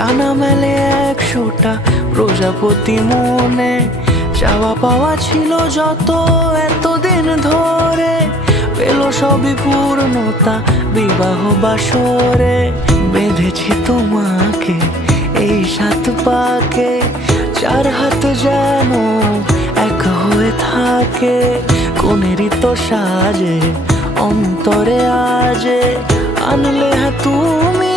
ডানা মেলে 100টা প্রজাপতি মনে, চাওয়া পাওয়া ছিল যত এতদিন ধরে, পেল সবই পূর্ণতা বিবাহ বাসরে। বেঁধেছি তোমাকে এই 7 পাকে, 4 হাত যেন এক হয়ে থাকে। কোনেরই তো সাজে অন্তরে আজে আনলে তুমি